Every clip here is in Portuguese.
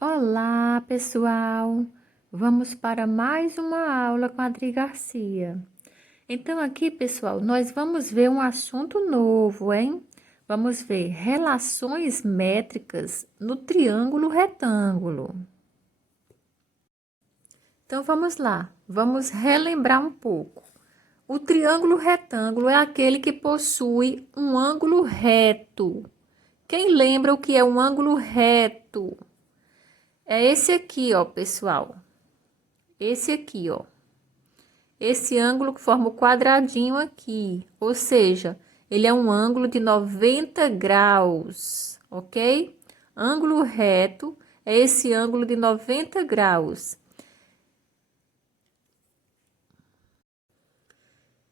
Olá, pessoal! Vamos para mais uma aula com a Adri Garcia. Então, aqui, pessoal, nós vamos ver um assunto novo, hein? Vamos ver relações métricas no triângulo retângulo. Então, vamos lá. Vamos relembrar um pouco. O triângulo retângulo é aquele que possui um ângulo reto. Quem lembra o que é um ângulo reto? É esse aqui, ó, pessoal. Esse aqui, ó. Esse ângulo que forma o quadradinho aqui, ou seja, ele é um ângulo de 90 graus, ok? Ângulo reto é esse ângulo de 90 graus.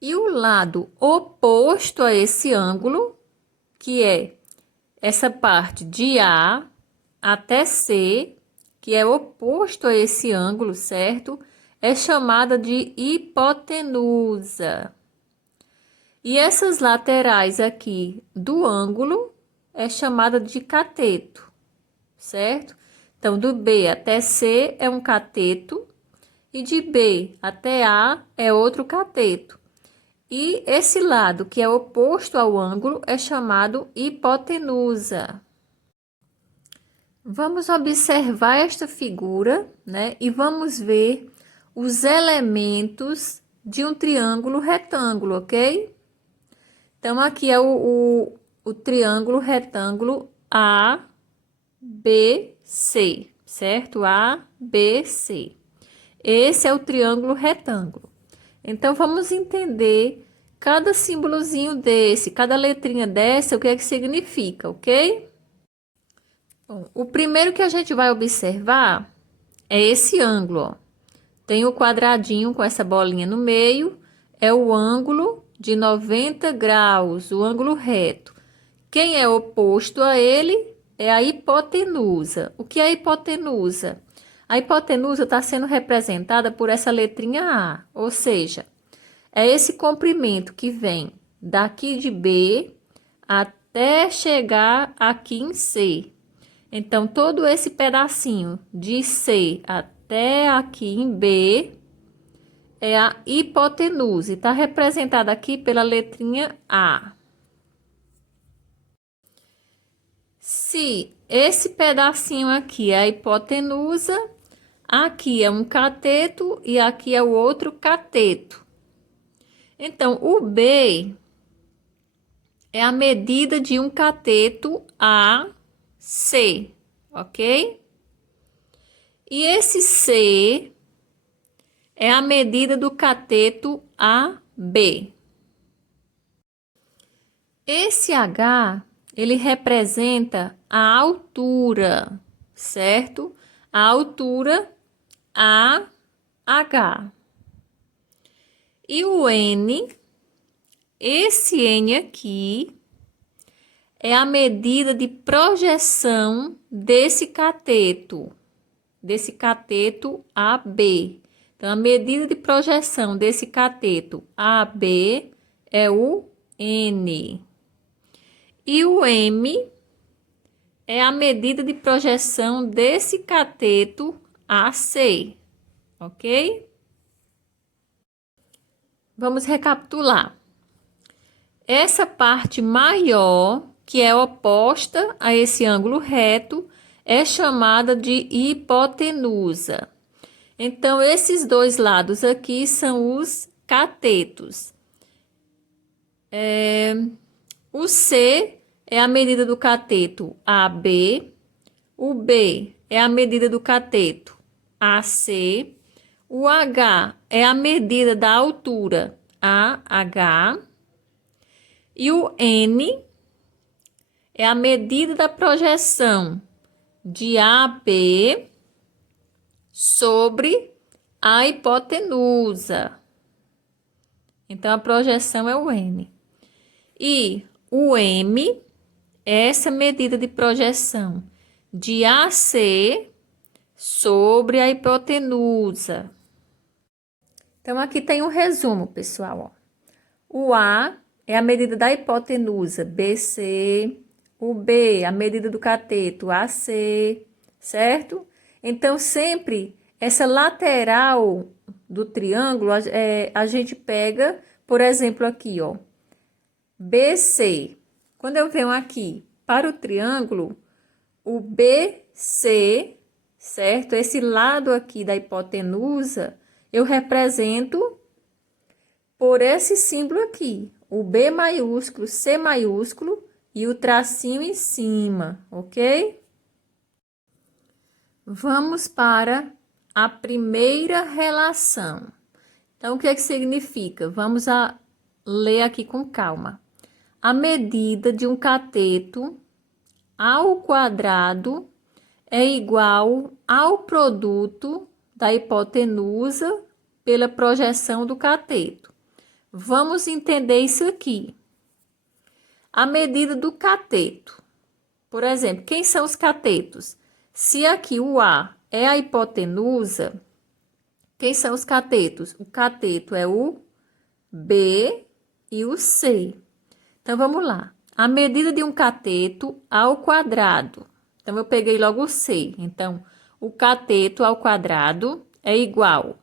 E o lado oposto a esse ângulo, que é essa parte de A até C, que é oposto a esse ângulo, certo? É chamada de hipotenusa. E essas laterais aqui do ângulo é chamada de cateto, certo? Então, do B até C é um cateto e de B até A é outro cateto. E esse lado que é oposto ao ângulo é chamado hipotenusa. Vamos observar esta figura, né? E vamos ver os elementos de um triângulo retângulo, ok? Então, aqui é o triângulo retângulo ABC, certo? ABC. Esse é o triângulo retângulo. Então, vamos entender cada símbolozinho desse, cada letrinha dessa, o que é que significa, ok? Bom, o primeiro que a gente vai observar é esse ângulo, ó. Tem o quadradinho com essa bolinha no meio, é o ângulo de 90 graus, o ângulo reto. Quem é oposto a ele é a hipotenusa. O que é a hipotenusa? A hipotenusa está sendo representada por essa letrinha A, ou seja, é esse comprimento que vem daqui de B até chegar aqui em C. Então, todo esse pedacinho de C até aqui em B é a hipotenusa. Está representada aqui pela letrinha A. Se esse pedacinho aqui é a hipotenusa, aqui é um cateto e aqui é o outro cateto. Então, o B é a medida de um cateto AC, ok? E esse C é a medida do cateto AB. Esse H, ele representa a altura, certo? A altura AH. E o N, esse N aqui, é a medida de projeção desse cateto AB. Então, a medida de projeção desse cateto AB é o N. E o M é a medida de projeção desse cateto AC, ok? Vamos recapitular. Essa parte maior, que é oposta a esse ângulo reto, é chamada de hipotenusa. Então, esses dois lados aqui são os catetos. O C é a medida do cateto AB, o B é a medida do cateto AC, o H é a medida da altura AH e o N é a medida da projeção de AB sobre a hipotenusa. Então, a projeção é o N. E o M é essa medida de projeção de AC sobre a hipotenusa. Então, aqui tem um resumo, pessoal. Ó. O A é a medida da hipotenusa BC, o B, a medida do cateto AC, certo? Então, sempre essa lateral do triângulo, a gente pega, por exemplo, aqui, ó, BC. Quando eu venho aqui para o triângulo, o BC, certo? Esse lado aqui da hipotenusa, eu represento por esse símbolo aqui, o B maiúsculo, C maiúsculo e o tracinho em cima, ok? Vamos para a primeira relação. Então, o que é que significa? Vamos ler aqui com calma. A medida de um cateto ao quadrado é igual ao produto da hipotenusa pela projeção do cateto. Vamos entender isso aqui. A medida do cateto. Por exemplo, quem são os catetos? Se aqui o A é a hipotenusa, quem são os catetos? O cateto é o B e o C. Então, vamos lá. A medida de um cateto ao quadrado. Então, eu peguei logo o C. Então, o cateto ao quadrado é igual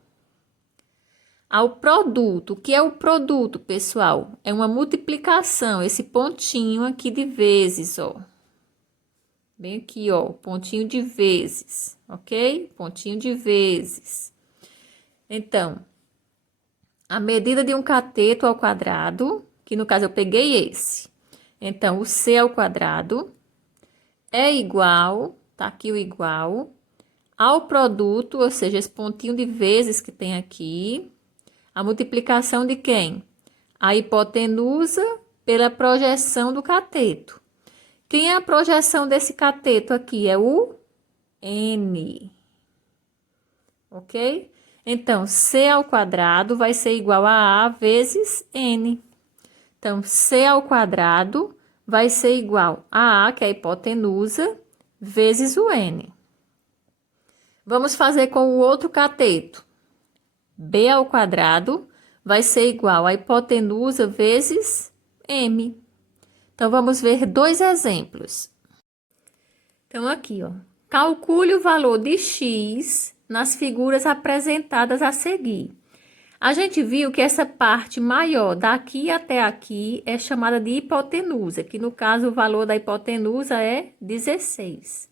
ao produto. O que é o produto, pessoal? É uma multiplicação, esse pontinho aqui de vezes, ó. Bem aqui, ó, pontinho de vezes, ok? Pontinho de vezes. Então, a medida de um cateto ao quadrado, que no caso eu peguei esse. Então, o C ao quadrado é igual, tá aqui o igual, ao produto, ou seja, esse pontinho de vezes que tem aqui, a multiplicação de quem? A hipotenusa pela projeção do cateto. Quem é a projeção desse cateto aqui? É o N. Ok? Então, C ao quadrado vai ser igual a vezes N. Então, C ao quadrado vai ser igual a que é a hipotenusa, vezes o N. Vamos fazer com o outro cateto. B ao quadrado vai ser igual a hipotenusa vezes M. Então, vamos ver dois exemplos. Então, aqui, ó. Calcule o valor de x nas figuras apresentadas a seguir. A gente viu que essa parte maior daqui até aqui é chamada de hipotenusa, que no caso o valor da hipotenusa é 16.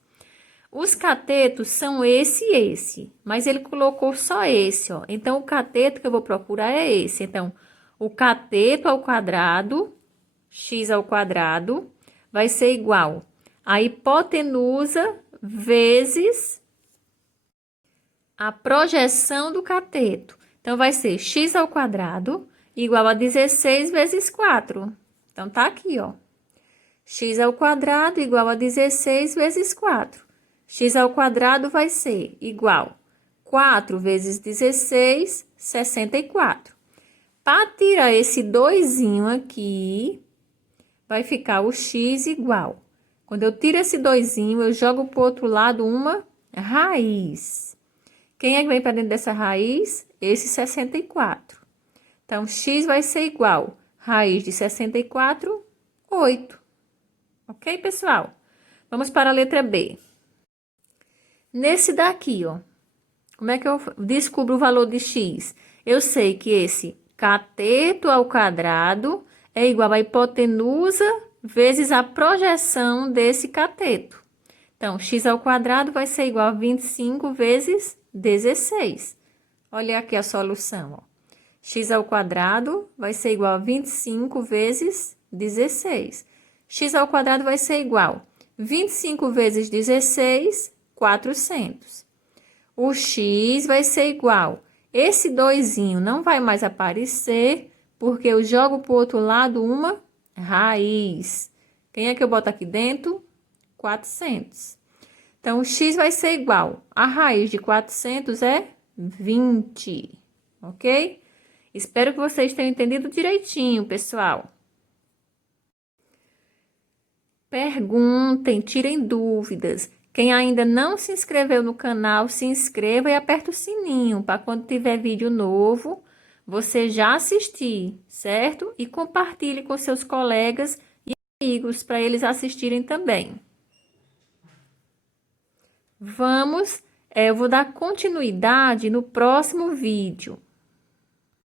Os catetos são esse e esse, mas ele colocou só esse, ó. Então, o cateto que eu vou procurar é esse. Então, o cateto ao quadrado, x ao quadrado, vai ser igual a hipotenusa vezes a projeção do cateto. Então, vai ser x ao quadrado igual a 16 vezes 4. Então, tá aqui, ó. X ao quadrado igual a 16 vezes 4. X ao quadrado vai ser igual 4 vezes 16, 64. Para tirar esse doisinho aqui, vai ficar o x igual. Quando eu tiro esse doisinho, eu jogo para o outro lado uma raiz. Quem é que vem para dentro dessa raiz? Esse 64. Então, x vai ser igual raiz de 64, 8. Ok, pessoal? Vamos para a letra B. Nesse daqui, ó, como é que eu descubro o valor de x? Eu sei que esse cateto ao quadrado é igual a hipotenusa vezes a projeção desse cateto. Então, x ao quadrado vai ser igual a 25 vezes 16. Olha aqui a solução, ó. X ao quadrado vai ser igual a 25 vezes 16. X ao quadrado vai ser igual a 25 vezes 16, 400. O x vai ser igual. Esse doisinho não vai mais aparecer, porque eu jogo para o outro lado uma raiz. Quem é que eu boto aqui dentro? 400. Então, o x vai ser igual. A raiz de 400 é 20, ok? Espero que vocês tenham entendido direitinho, pessoal. Perguntem, tirem dúvidas. Quem ainda não se inscreveu no canal, se inscreva e aperta o sininho para quando tiver vídeo novo, você já assistir, certo? E compartilhe com seus colegas e amigos para eles assistirem também. Vamos Eu vou dar continuidade no próximo vídeo.